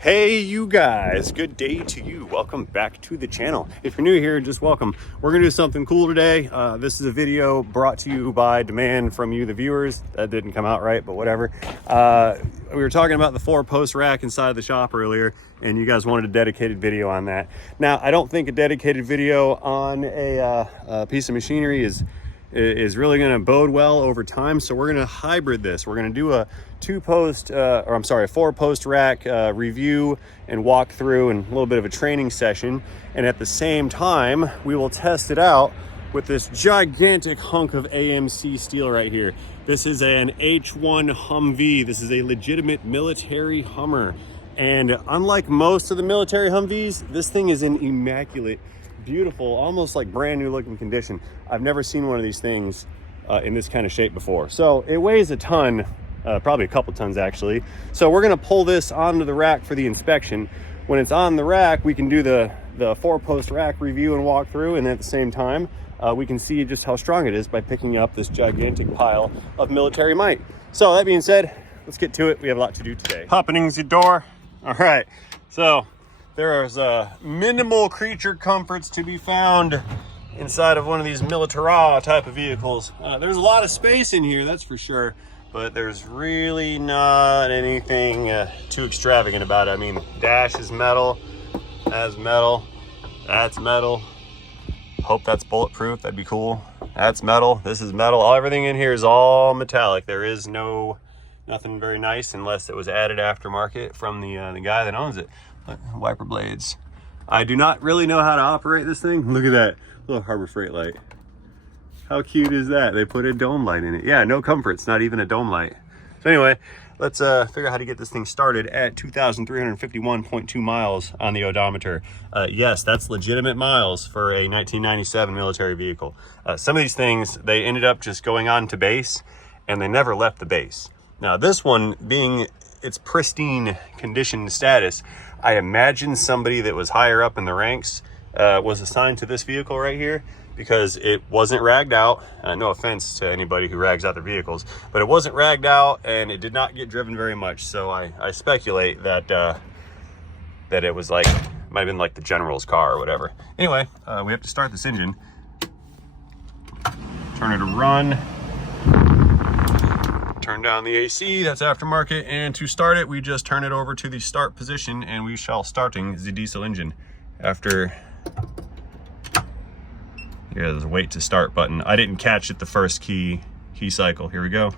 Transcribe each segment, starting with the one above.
Hey you guys, good day to you. Welcome back to the channel. If you're new here, just welcome. We're gonna do something cool today. This is a video brought to you by demand from you, the viewers. That didn't come out right, but whatever. We were talking about the 4-post rack inside the shop earlier, and you guys wanted a dedicated video on that. Now, I don't think a dedicated video on a piece of machinery is really going to bode well over time, so we're going to hybrid this. We're going to do a 4-post rack review and walk through, and a little bit of a training session, and at the same time we will test it out with this gigantic hunk of AMC steel right here. This is an H1 Humvee. This is a legitimate military Hummer, and unlike most of the military Humvees, this thing is in immaculate, beautiful, almost like brand new looking condition. I've never seen one of these things in this kind of shape before. So it weighs a ton, probably a couple tons actually. So we're gonna pull this onto the rack for the inspection. When it's on the rack, we can do the 4-post rack review and walk through, and at the same time, we can see just how strong it is by picking up this gigantic pile of military might. So that being said, let's get to it. We have a lot to do today. Popping the door. All right, so there's minimal creature comforts to be found inside of one of these military type of vehicles. There's a lot of space in here, that's for sure, but there's really not anything too extravagant about it. I mean, dash is metal, that's metal, that's metal. Hope that's bulletproof, that'd be cool. That's metal, this is metal. Everything in here is all metallic. There is nothing very nice unless it was added aftermarket from the guy that owns it. Wiper blades. I do not really know how to operate this thing. Look at that little Harbor Freight light. How cute is that? They put a dome light in it. Yeah, no comforts, not even a dome light. So anyway, let's figure out how to get this thing started at 2,351.2 miles on the odometer. Yes, that's legitimate miles for a 1997 military vehicle. Some of these things, they ended up just going on to base and they never left the base. Now this one, being its pristine condition status, I imagine somebody that was higher up in the ranks was assigned to this vehicle right here, because it wasn't ragged out. No offense to anybody who rags out their vehicles, but it wasn't ragged out and it did not get driven very much. So I speculate that that it was like, might have been like the general's car or whatever. Anyway, we have to start this engine, turn it to run, turn down the AC, that's aftermarket, and to start it, we just turn it over to the start position and we shall starting the diesel engine. After, yeah, there's a wait to start button. I didn't catch it the first key cycle. Here we go.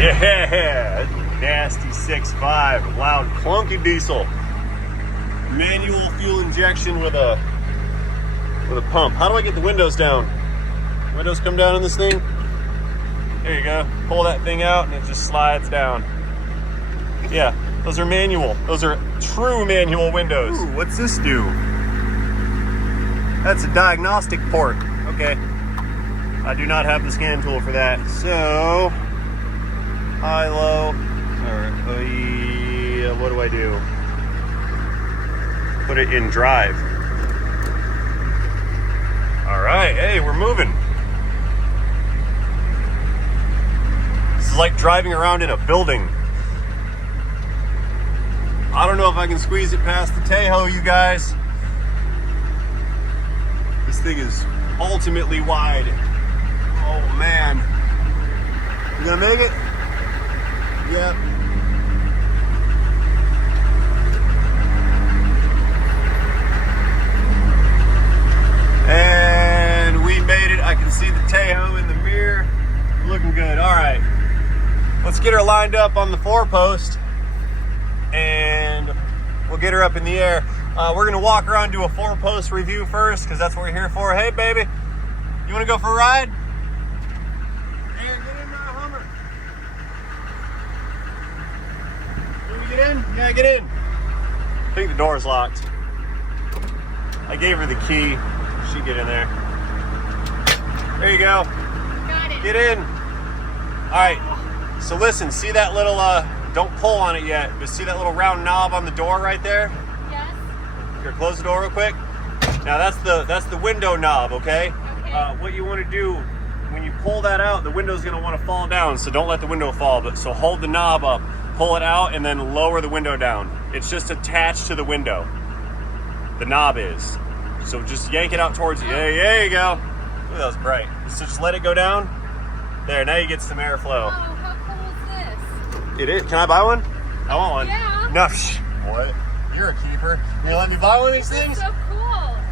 Yeah, nasty 6.5, loud, clunky diesel. Manual fuel injection with a pump. How do I get the windows down? Windows come down in this thing? There you go. Pull that thing out and it just slides down. Yeah, those are manual. Those are true manual windows. Ooh, what's this do? That's a diagnostic port. Okay. I do not have the scan tool for that. So, high, low. Or, what do I do? Put it in drive. All right, hey, we're moving. This is like driving around in a building. I don't know if I can squeeze it past the Tahoe, you guys. This thing is ultimately wide. Oh man. You gonna make it? Yep. And we made it. I can see the Tahoe in the mirror. Looking good. All right. Let's get her lined up on the 4-post and we'll get her up in the air. We're gonna walk around, do a 4-post review first, because that's what we're here for. Hey baby, you wanna go for a ride? Here, get in my Hummer. Can we get in? Yeah, get in. I think the door's locked. I gave her the key. She get in there. There you go. Got it. Get in. All right, so listen, see that little, don't pull on it yet, but see that little round knob on the door right there? Yes. Here, close the door real quick. Now that's the window knob, okay? Okay. What you want to do when you pull that out, the window's going to want to fall down, so don't let the window fall, but so hold the knob up pull it out and then lower the window down. It's just attached to the window. The knob is. So just yank it out towards you. There you go. Ooh, that was bright. So just let it go down. There, now you get some airflow. Oh, how cool is this? It is. Can I buy one? I want one. Yeah. No, what? You're a keeper. You let me buy one of these things? So cool.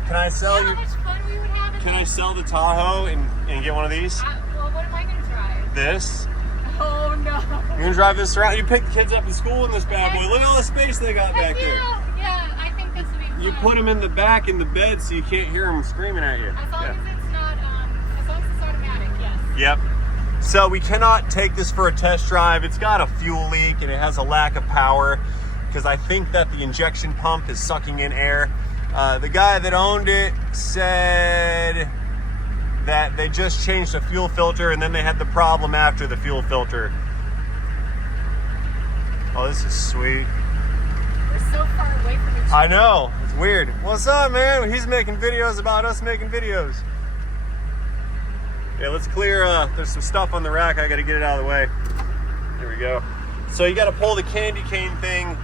Can I sell you? How much fun we would have. Can I sell the Tahoe and get one of these? Well, what am I going to drive? This? Oh, no. You're going to drive this around? You pick the kids up in school in this bad boy. Look at all the space they got back there. Yeah, I think this would be fun. You put them in the back in the bed so you can't hear them screaming at you. As long as it's not, as long as it's automatic, yes. Yep. So we cannot take this for a test drive. It's got a fuel leak and it has a lack of power because I think that the injection pump is sucking in air. The guy that owned it said that they just changed the fuel filter and then they had the problem after the fuel filter. Oh, this is sweet. We're so far away from each other. I know, it's weird. What's up, man? He's making videos about us making videos. Yeah, let's clear, there's some stuff on the rack. I gotta get it out of the way. There we go. So you gotta pull the candy cane thing,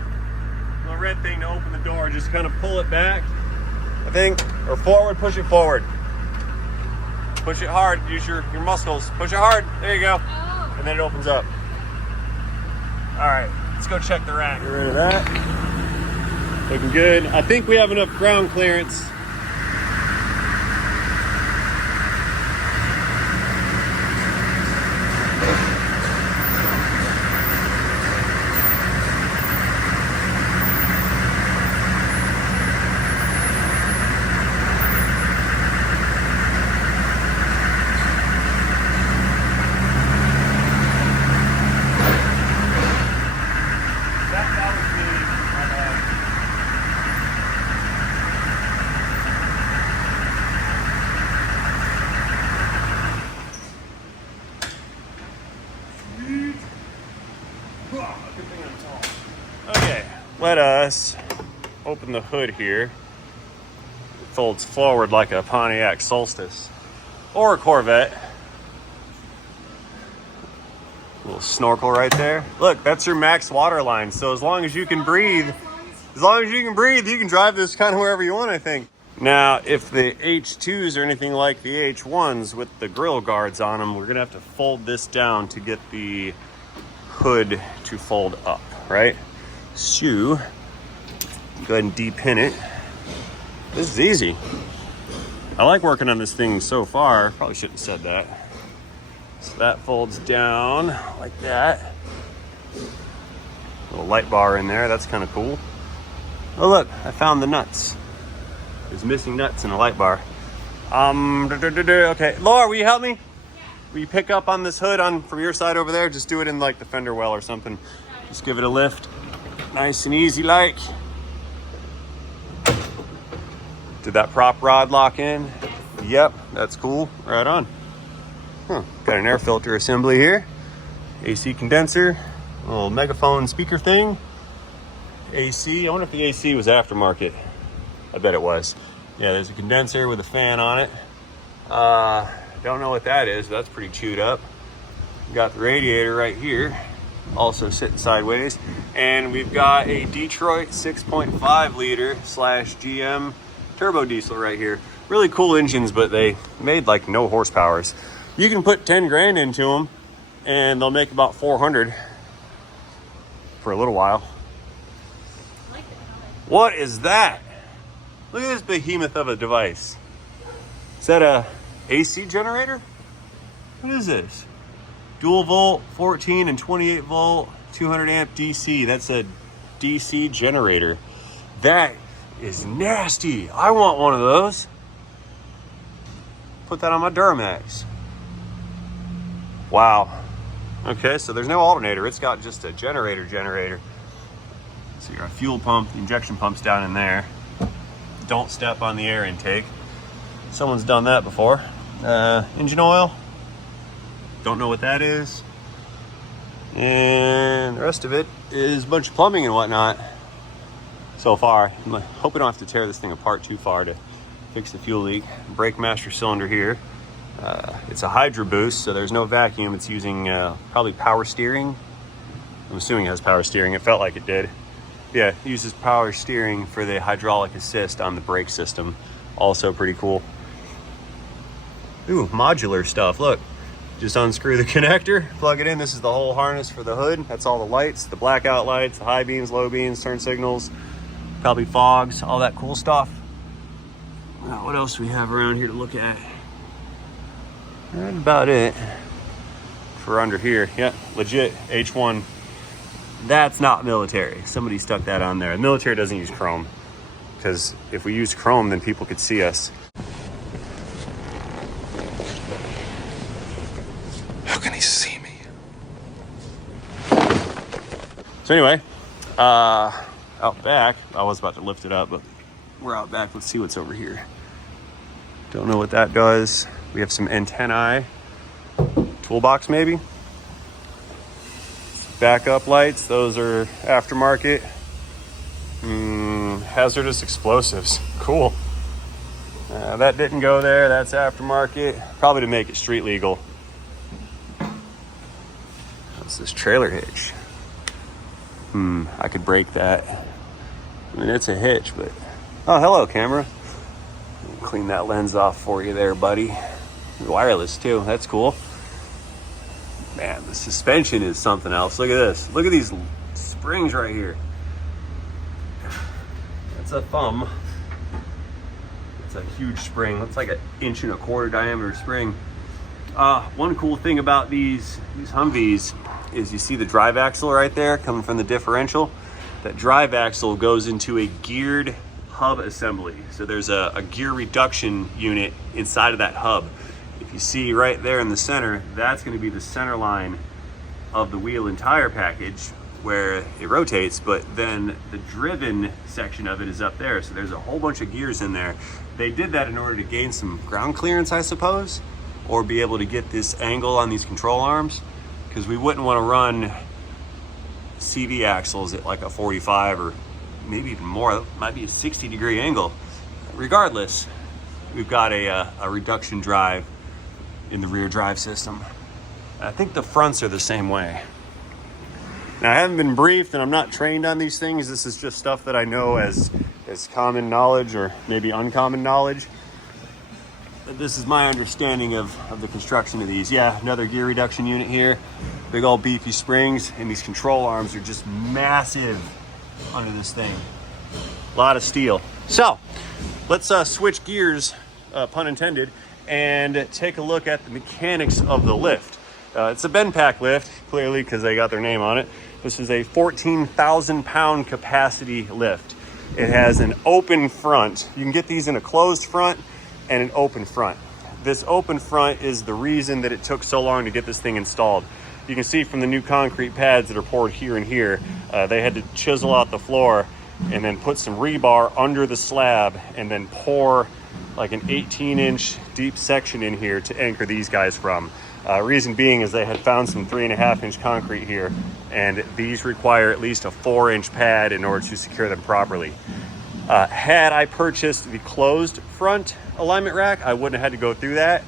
the red thing to open the door. Just kind of pull it back, I think, or forward, push it forward. Push it hard, use your muscles. Push it hard, there you go. Oh. And then it opens up. All right, let's go check the rack. Get rid of that. Looking good. I think we have enough ground clearance. Okay, let us open the hood here. It folds forward like a Pontiac Solstice or a Corvette. Little snorkel right there. Look, that's your max water line. So as long as you can breathe, you can drive this kind of wherever you want, I think. Now, if the H2s are anything like the H1s with the grill guards on them, we're gonna have to fold this down to get the hood to fold up, right? So, go ahead and depin it. This is easy. I like working on this thing so far. Probably shouldn't have said that. So that folds down like that. Little light bar in there, that's kind of cool. Oh look, I found the nuts. There's missing nuts in a light bar. Okay, Laura, will you help me? Yeah. Will you pick up on this hood from your side over there? Just do it in like the fender well or something. Just give it a lift. Nice and easy like. Did that prop rod lock in? Yep, that's cool. Right on. Huh. Got an air filter assembly here. AC condenser. A little megaphone speaker thing. AC. I wonder if the AC was aftermarket. I bet it was. Yeah, there's a condenser with a fan on it. Don't know what that is. That's pretty chewed up. Got the radiator right here, also sitting sideways. And we've got a Detroit 6.5 liter / GM turbo diesel right here. Really cool engines, but they made like no horsepowers. You can put 10 grand into them and they'll make about 400 for a little while. I like it. What is that? Look at this behemoth of a device. Is that a AC generator? What is this? Dual volt, 14 and 28 volt, 200 amp DC. That's a DC generator. That is nasty. I want one of those. Put that on my Duramax. Wow. Okay, so there's no alternator. It's got just a generator. So your fuel pump, the injection pump's down in there. Don't step on the air intake. Someone's done that before. Engine oil. Don't know what that is. And the rest of it is a bunch of plumbing and whatnot. So far, I hope we don't have to tear this thing apart too far to fix the fuel leak. Brake master cylinder here. It's a Hydro Boost, so there's no vacuum. It's using probably power steering. I'm assuming it has power steering. It felt like it did. Yeah, it uses power steering for the hydraulic assist on the brake system. Also pretty cool. Ooh, modular stuff. Look, just unscrew the connector, plug it in. This is the whole harness for the hood. That's all the lights, the blackout lights, the high beams, low beams, turn signals, probably fogs, all that cool stuff. Now, what else do we have around here to look at? That's about it for under here. Yeah, legit H1. That's not military. Somebody stuck that on there. The military doesn't use chrome, because if we use chrome, then people could see us. How can he see me? So anyway, out back, I was about to lift it up, but we're out back. Let's see what's over here. Don't know what that does. We have some antennae, toolbox maybe. Backup lights, those are aftermarket. Hazardous explosives, cool. That didn't go there, that's aftermarket. Probably to make it street legal. What's this trailer hitch? I could break that. I mean, it's a hitch, but... Oh, hello, camera. Clean that lens off for you there, buddy. Wireless, too. That's cool. Man, the suspension is something else. Look at this. Look at these springs right here. That's a thumb. It's a huge spring. Looks like 1.25 inch diameter spring. One cool thing about these Humvees is you see the drive axle right there coming from the differential. That drive axle goes into a geared hub assembly. So there's a gear reduction unit inside of that hub. If you see right there in the center, that's going to be the center line of the wheel and tire package where it rotates, but then the driven section of it is up there. So there's a whole bunch of gears in there. They did that in order to gain some ground clearance, I suppose, or be able to get this angle on these control arms, because we wouldn't want to run CV axles at like a 45 or maybe even more. It might be a 60-degree angle. Regardless, we've got a reduction drive in the rear drive system. I think the fronts are the same way. Now, I haven't been briefed and I'm not trained on these things. This is just stuff that I know as common knowledge, or maybe uncommon knowledge. But this is my understanding of the construction of these. Yeah, another gear reduction unit here. Big old beefy springs, and these control arms are just massive under this thing. A lot of steel. So, let's switch gears, pun intended, and take a look at the mechanics of the lift. It's a bend pack lift, clearly, because they got their name on it. This is a 14,000 pound capacity lift. It has an open front. You can get these in a closed front and an open front. This open front is the reason that it took so long to get this thing installed. You can see from the new concrete pads that are poured here and here, they had to chisel out the floor and then put some rebar under the slab and then pour like an 18-inch deep section in here to anchor these guys from. Reason being is they had found some 3.5-inch concrete here, and these require at least a 4-inch pad in order to secure them properly. Had I purchased the closed front alignment rack, I wouldn't have had to go through that,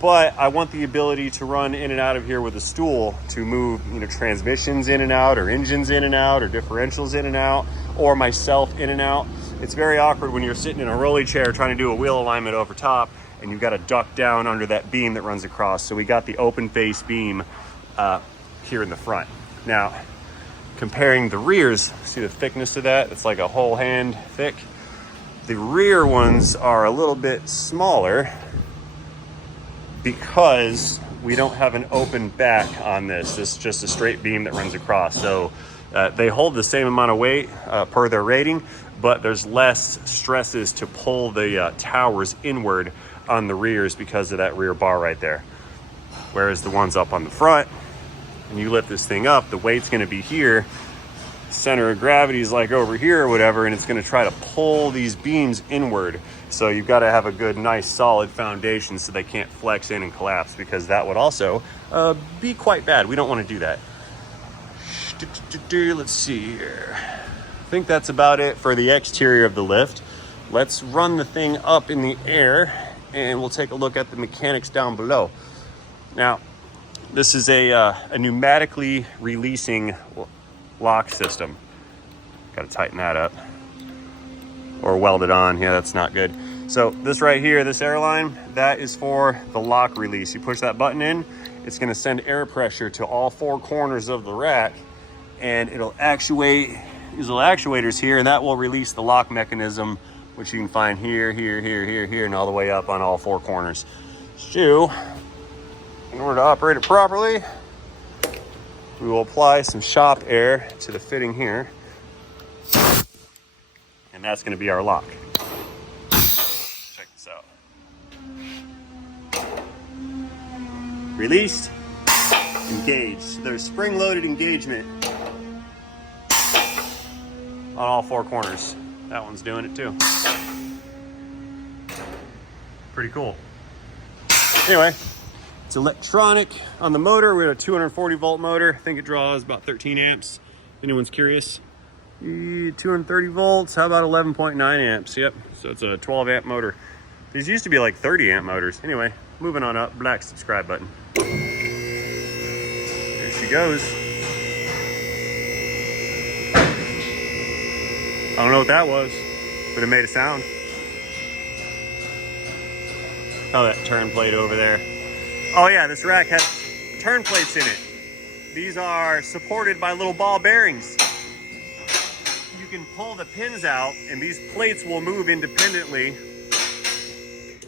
but I want the ability to run in and out of here with a stool to move, transmissions in and out, or engines in and out, or differentials in and out, or myself in and out. It's very awkward when you're sitting in a rolly chair trying to do a wheel alignment over top, and you've got to duck down under that beam that runs across. So we got the open face beam here in the front. Now, comparing the rears, see the thickness of that? It's like a whole hand thick. The rear ones are a little bit smaller because we don't have an open back on this. This is just a straight beam that runs across. So they hold the same amount of weight per their rating, but there's less stresses to pull the towers inward on the rears because of that rear bar right there. Whereas the ones up on the front, when you lift this thing up, the weight's gonna be here, center of gravity is like over here or whatever, and it's gonna try to pull these beams inward. So you've gotta have a good, nice, solid foundation so they can't flex in and collapse, because that would also be quite bad. We don't wanna do that. Let's see here. I think that's about it for the exterior of the lift. Let's run the thing up in the air and we'll take a look at the mechanics down below. Now, this is a pneumatically releasing, well, lock system. Got to tighten that up or weld it on. Yeah, that's not good. So this right here, this airline, that is for the lock release. You push that button in, it's going to send air pressure to all 4 corners of the rack, and it'll actuate these little actuators here, and that will release the lock mechanism, which you can find here, here, here, here, here, and all the way up on all 4 corners. So, in order to operate it properly, we will apply some shop air to the fitting here, and that's going to be our lock. Check this out. Released, engaged. There's spring-loaded engagement on all 4 corners. That one's doing it too. Pretty cool. Anyway, it's electronic on the motor. We got a 240 volt motor. I think it draws about 13 amps. If anyone's curious. 230 volts, how about 11.9 amps? Yep, so it's a 12 amp motor. These used to be like 30 amp motors. Anyway, moving on up, black subscribe button. There she goes. I don't know what that was, but it made a sound. Oh, that turn plate over there. Oh yeah, this rack has turn plates in it. These are supported by little ball bearings. You can pull the pins out and these plates will move independently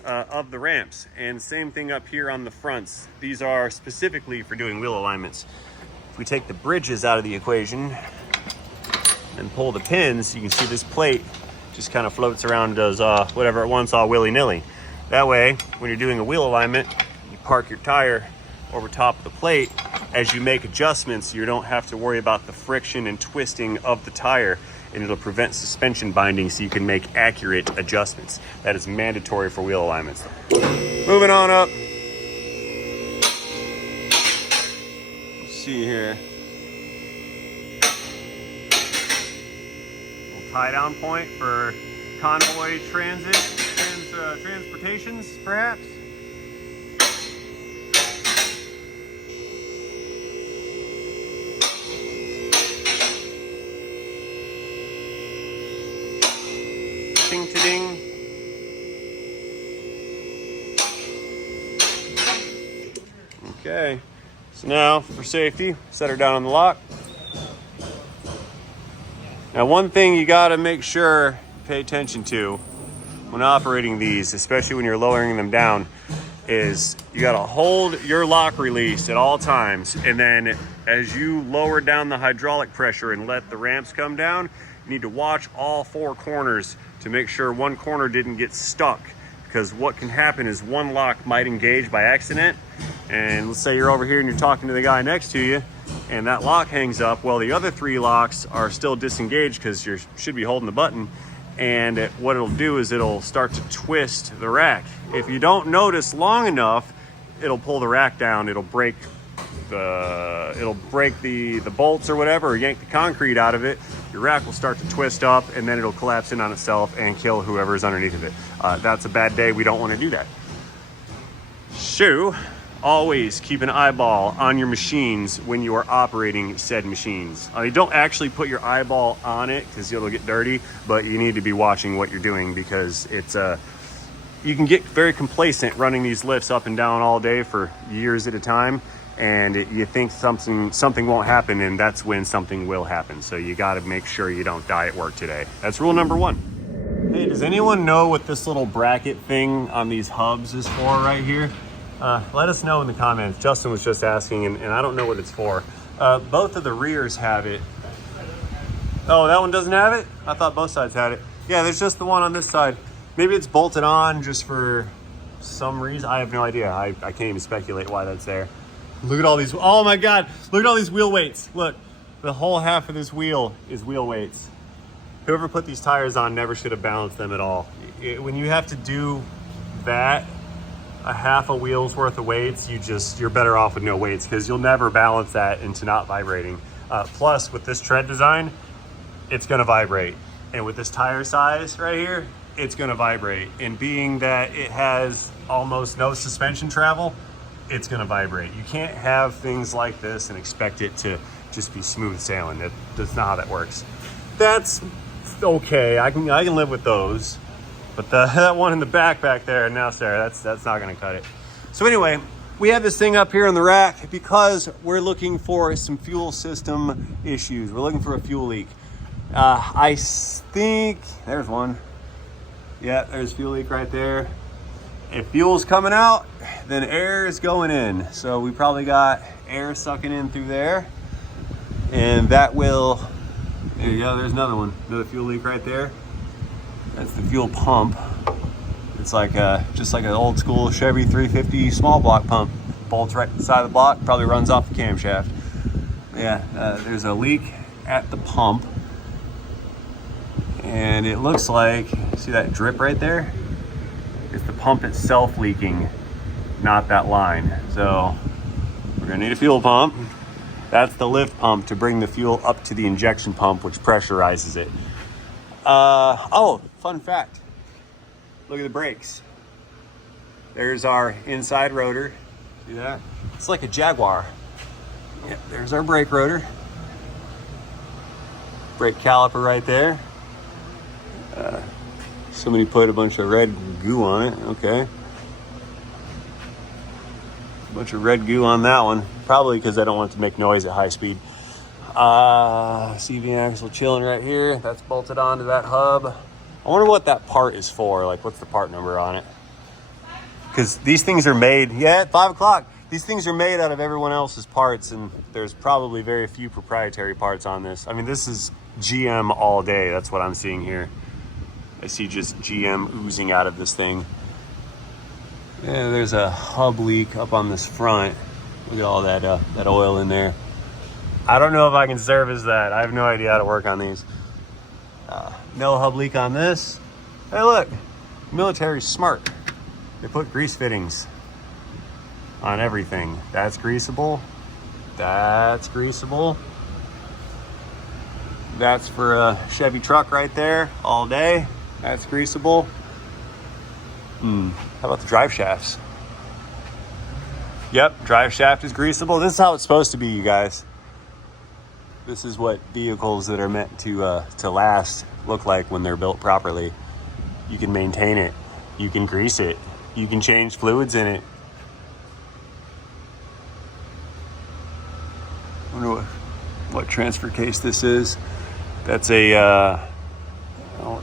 of the ramps. And same thing up here on the fronts. These are specifically for doing wheel alignments. If we take the bridges out of the equation and pull the pins, you can see this plate just kind of floats around, does whatever it wants all willy-nilly. That way, when you're doing a wheel alignment, you park your tire over top of the plate. As you make adjustments, you don't have to worry about the friction and twisting of the tire, and it'll prevent suspension binding so you can make accurate adjustments. That is mandatory for wheel alignments. Moving on up. Let's see here. Little tie down point for convoy transportations, perhaps. Ding-to-ding. Okay, so now for safety, set her down on the lock. Now one thing you gotta make sure, pay attention to when operating these, especially when you're lowering them down, is you gotta hold your lock release at all times, and then as you lower down the hydraulic pressure and let the ramps come down, you need to watch all 4 corners to make sure one corner didn't get stuck, because what can happen is one lock might engage by accident, and let's say you're over here and you're talking to the guy next to you and that lock hangs up. Well, the other 3 locks are still disengaged because you should be holding the button, and what it'll do is it'll start to twist the rack. If you don't notice long enough, it'll pull the rack down, it'll break the bolts or whatever, or yank the concrete out of it. Your rack will start to twist up, and then it'll collapse in on itself and kill whoever is underneath of it. That's a bad day. We don't want to do that. So, always keep an eyeball on your machines when you are operating said machines. You don't actually put your eyeball on it because it'll get dirty, but you need to be watching what you're doing, because it's you can get very complacent running these lifts up and down all day for years at a time, and you think something won't happen, and that's when something will happen. So you got to make sure you don't die at work today. That's rule number 1. Hey, does anyone know what this little bracket thing on these hubs is for right here? Let us know in the comments. Justin was just asking, and I don't know what it's for. Both of the rears have it. Oh, that one doesn't have it? I thought both sides had it. Yeah, there's just the one on this side. Maybe it's bolted on just for some reason. I have no idea. I can't even speculate why that's there. Look at all these. Oh my God. Look at all these wheel weights. Look, the whole half of this wheel is wheel weights. Whoever put these tires on never should have balanced them at all. When you have to do that, a half a wheel's worth of weights, you're better off with no weights, because you'll never balance that into not vibrating. Plus, with this tread design, it's gonna vibrate. And with this tire size right here, it's gonna vibrate. And being that it has almost no suspension travel, it's gonna vibrate. You can't have things like this and expect it to just be smooth sailing. That's not how that works. That's okay. I can live with those. But that one in the back there, no, Sarah, that's not gonna cut it. So anyway, we have this thing up here on the rack because we're looking for some fuel system issues. We're looking for a fuel leak. I think, there's one. Yeah, there's fuel leak right there. If fuel's coming out, then air is going in. So we probably got air sucking in through there. And that will, there you go, there's another one. Another fuel leak right there. That's the fuel pump. It's like just like an old school Chevy 350 small block pump. Bolts right inside the block, probably runs off the camshaft. Yeah, there's a leak at the pump. And it looks like, see that drip right there? It's the pump itself leaking, not that line. So we're gonna need a fuel pump. That's the lift pump to bring the fuel up to the injection pump, which pressurizes it. Oh, fun fact. Look at the brakes. There's our inside rotor. See that? It's like a Jaguar. Yeah, there's our brake rotor. Brake caliper right there. Somebody put a bunch of red goo on it. Okay. A bunch of red goo on that one. Probably because I don't want it to make noise at high speed. CV axle chilling right here. That's bolted onto that hub. I wonder what that part is for. Like, what's the part number on it? Because these things are made, yeah, at 5 o'clock. These things are made out of everyone else's parts, and there's probably very few proprietary parts on this. I mean, this is GM all day. That's what I'm seeing here. I see just GM oozing out of this thing. Yeah, there's a hub leak up on this front. Look at all that oil in there. I don't know if I can service that. I have no idea how to work on these. No hub leak on this. Hey, look, military's smart. They put grease fittings on everything. That's greasable. That's greasable. That's for a Chevy truck right there all day. That's greasable. How about the drive shafts? Yep, drive shaft is greasable. This is how it's supposed to be, you guys. This is what vehicles that are meant to last look like when they're built properly. You can maintain it. You can grease it. You can change fluids in it. I wonder what transfer case this is. That's a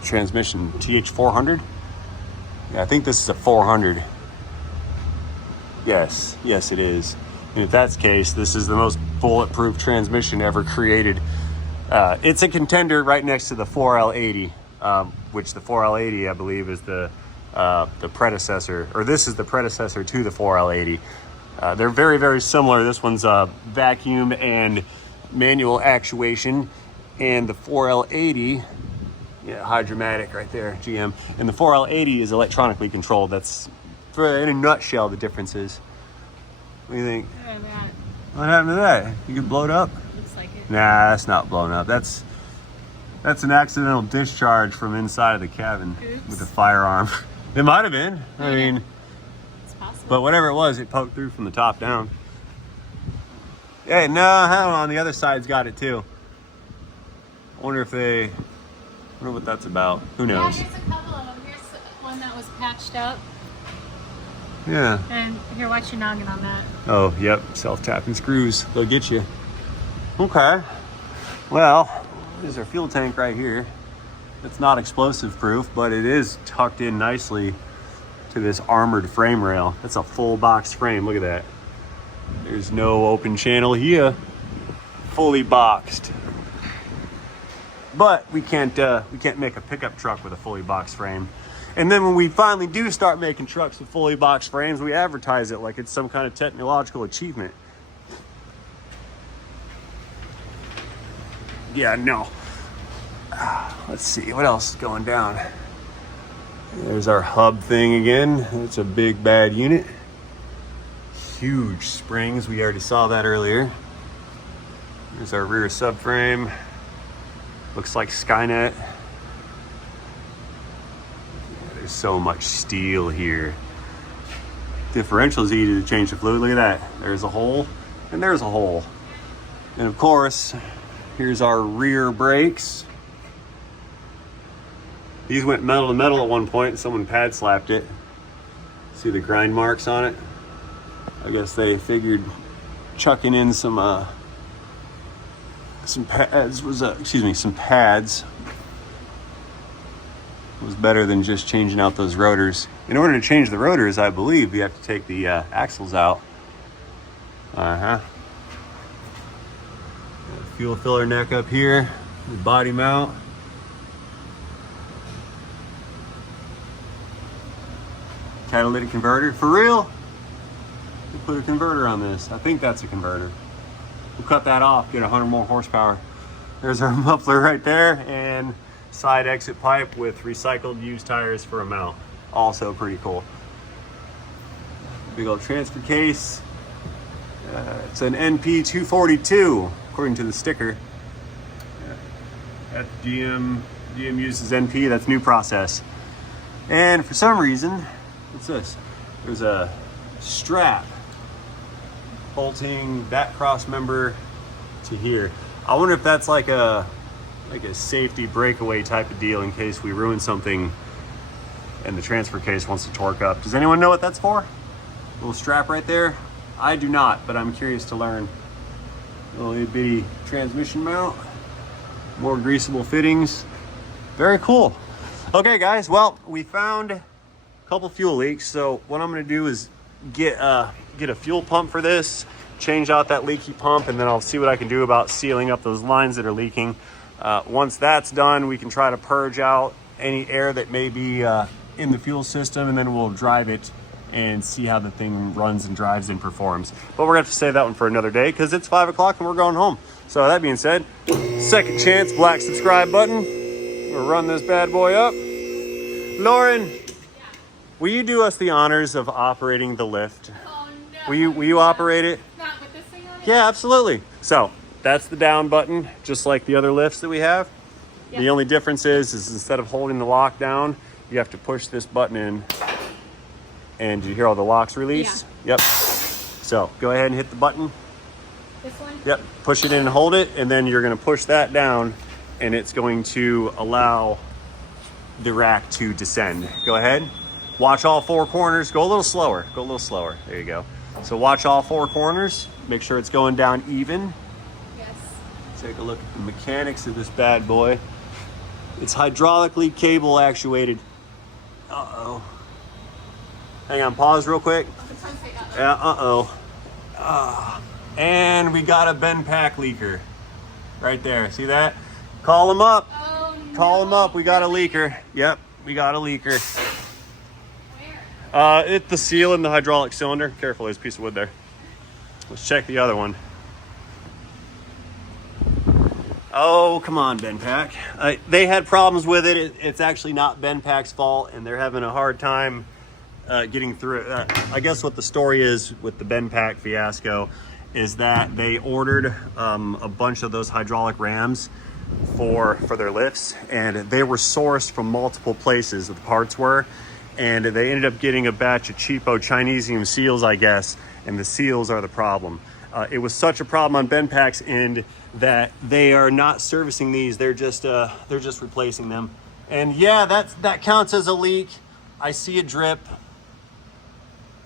transmission, TH400. Yeah, I think this is a 400. Yes, it is. And if that's the case, this is the most bulletproof transmission ever created. It's a contender right next to the 4L80, which the 4L80, I believe, is the predecessor, or this is the predecessor to the 4L80. They're very, very similar. This one's vacuum and manual actuation, and the 4L80, yeah, Hydromatic right there, GM, and the 4L80 is electronically controlled. That's, in a nutshell, the differences. What do you think? What happened to that? You could blow it up? Looks like it. Nah, that's not blown up. That's an accidental discharge from inside of the cabin. Oops. With a firearm. It might have been. I mean, It's possible. but whatever it was, it poked through from the top down. Hey, no, on the other side's got it too. I wonder what that's about. Who knows? Yeah, there's a couple of them. Here's one that was patched up. Yeah. And here, watch your noggin on that. Oh, yep. Self-tapping screws. They'll get you. Okay. Well, there's our fuel tank right here. It's not explosive proof, but it is tucked in nicely to this armored frame rail. That's a full box frame. Look at that. There's no open channel here. Fully boxed. But we can't make a pickup truck with a fully boxed frame. And then when we finally do start making trucks with fully boxed frames, we advertise it like it's some kind of technological achievement. Yeah, no. Let's see, what else is going down? There's our hub thing again. It's a big bad unit. Huge springs, we already saw that earlier. There's our rear subframe. Looks like Skynet. There's so much steel here. Differential is easy to change the fluid. Look at that. There's a hole and there's a hole. And of course, here's our rear brakes. These went metal to metal at one point. Someone pad slapped it. See the grind marks on it? I guess they figured chucking in some pads was better than just changing out those rotors. In order to change the rotors, I believe you have to take the axles out. Fuel filler neck up here, the body mount. Catalytic converter, for real? We'll put a converter on this. I think that's a converter. We'll cut that off, get 100 more horsepower. There's our muffler right there, and side exit pipe with recycled used tires for a mount. Also pretty cool. Big old transfer case. It's an NP 242, according to the sticker. That GM uses NP, that's new process. And for some reason, what's this? There's a strap bolting that cross member to here. I wonder if that's like a safety breakaway type of deal in case we ruin something and the transfer case wants to torque up. Does anyone know what that's for? Little strap right there? I do not, but I'm curious to learn. Little itty bitty transmission mount, more greasable fittings. Very cool. Okay guys, well, we found a couple fuel leaks. So what I'm gonna do is get a fuel pump for this, change out that leaky pump, and then I'll see what I can do about sealing up those lines that are leaking. Once that's done, we can try to purge out any air that may be in the fuel system, and then we'll drive it and see how the thing runs and drives and performs. But we're gonna have to save that one for another day because it's 5 o'clock and we're going home. So that being said, second chance, black subscribe button. We'll run this bad boy up. Lauren, will you do us the honors of operating the lift? Oh no. Will you operate it? Not with this thing on it? Yeah, absolutely. So that's the down button, just like the other lifts that we have. Yep. The only difference is instead of holding the lock down, you have to push this button in. And you hear all the locks release? Yeah. Yep. So go ahead and hit the button. This one? Yep. Push it in and hold it, and then you're going to push that down, and it's going to allow the rack to descend. Go ahead. Watch all 4 corners. Go a little slower. Go a little slower. There you go. So watch all 4 corners. Make sure it's going down even. Yes. Take a look at the mechanics of this bad boy. It's hydraulically cable actuated. Uh-oh. Hang on, pause real quick. Yeah, and we got a bend pack leaker right there. See that? Call him up. Oh, no. Call him up. We got a leaker. Yep, we got a leaker. Where? It's the seal in the hydraulic cylinder. Careful, there's a piece of wood there. Let's check the other one. Oh, come on, Benpack. They had problems with it. It's actually not Benpack's fault, and they're having a hard time getting through it. I guess what the story is with the Benpack fiasco is that they ordered a bunch of those hydraulic rams for their lifts, and they were sourced from multiple places, the parts were, and they ended up getting a batch of cheapo Chinesium seals, I guess, and the seals are the problem. It was such a problem on Benpack's end that they are not servicing these. They're just replacing them. And yeah, that counts as a leak. I see a drip.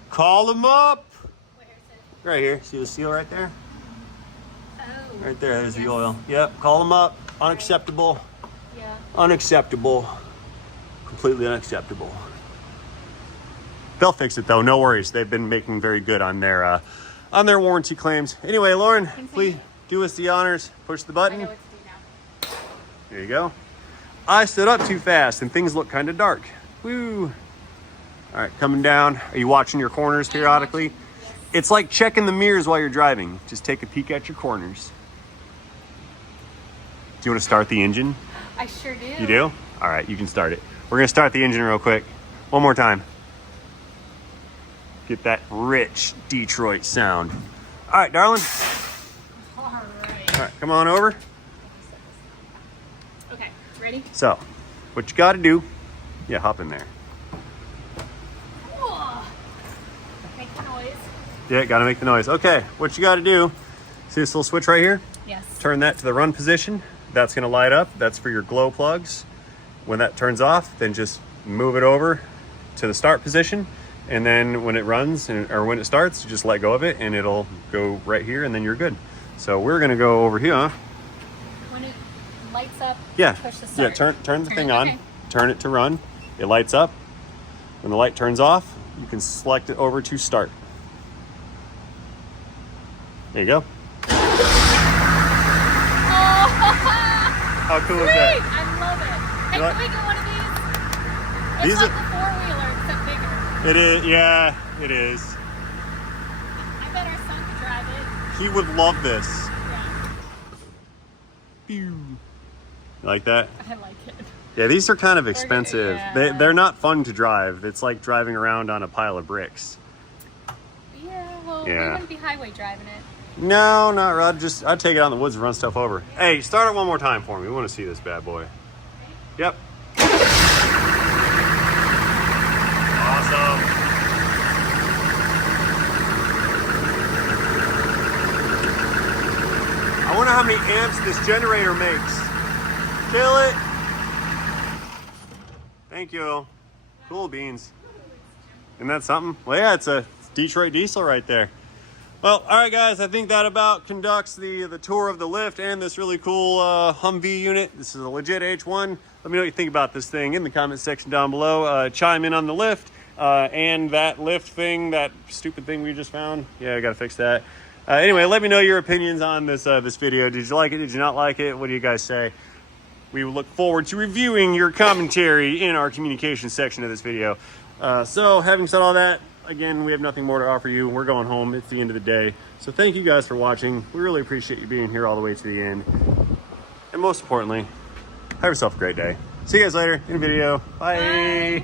Call them up. Where is it? Right here. See the seal right there? Oh. Right there. There's yes. the oil. Yep. Call them up. Unacceptable. Yeah. Unacceptable. Completely unacceptable. They'll fix it though. No worries. They've been making very good on their warranty claims. Anyway, Lauren, please do us the honors. Push the I button. know what to do now. There you go. I stood up too fast and things look kind of dark. Woo. All right, coming down. Are you watching your corners periodically? Yes. It's like checking the mirrors while you're driving. Just take a peek at your corners. Do you want to start the engine? I sure do. You do? All right, you can start it. We're going to start the engine real quick. One more time. Get that rich Detroit sound. All right, darling. All All right. right, come on over. Okay, ready? So, what you got to do, yeah, hop in there. Whoa. Make the noise. Yeah, got to make the noise. Okay, what you got to do, see this little switch right here? Yes. Turn that to the run position. That's going to light up. That's for your glow plugs. When that turns off, then just move it over to the start position. And then when it runs or when it starts, you just let go of it and it'll go right here and then you're good. So we're going to go over here. When it lights up, Yeah. push the start. Yeah, turn the thing on. Okay. Turn it to run. It lights up. When the light turns off, you can select it over to start. There you go. How cool is that? I love it. Hey, You like- can we get one of these? These It's like are- the four-wheeler, except bigger. It is, yeah, it is. I bet our son could drive it. He would love this. Yeah, Pew. You like that? I like it. Yeah, these are kind of expensive. Yeah. They're not fun to drive. It's like driving around on a pile of bricks. Yeah, well, we Yeah. wouldn't be highway driving it. No, not really. I'd take it out in the woods and run stuff over. Hey, start it one more time for me. We want to see this bad boy. Yep. Awesome. I wonder how many amps this generator makes. Kill it. Thank you. Cool beans. Isn't that something? Well, yeah, it's a Detroit diesel right there. Well, all right, guys, I think that about conducts the tour of the lift and this really cool Humvee unit. This is a legit H1. Let me know what you think about this thing in the comment section down below. Chime in on the lift and that lift thing, that stupid thing we just found. Yeah, I got to fix that. Anyway, let me know your opinions on this video. Did you like it? Did you not like it? What do you guys say? We will look forward to reviewing your commentary in our communication section of this video. So having said all that, again, we have nothing more to offer you. We're going home. It's the end of the day. So thank you guys for watching. We really appreciate you being here all the way to the end. And most importantly, have yourself a great day. See you guys later in a video. Bye. Bye.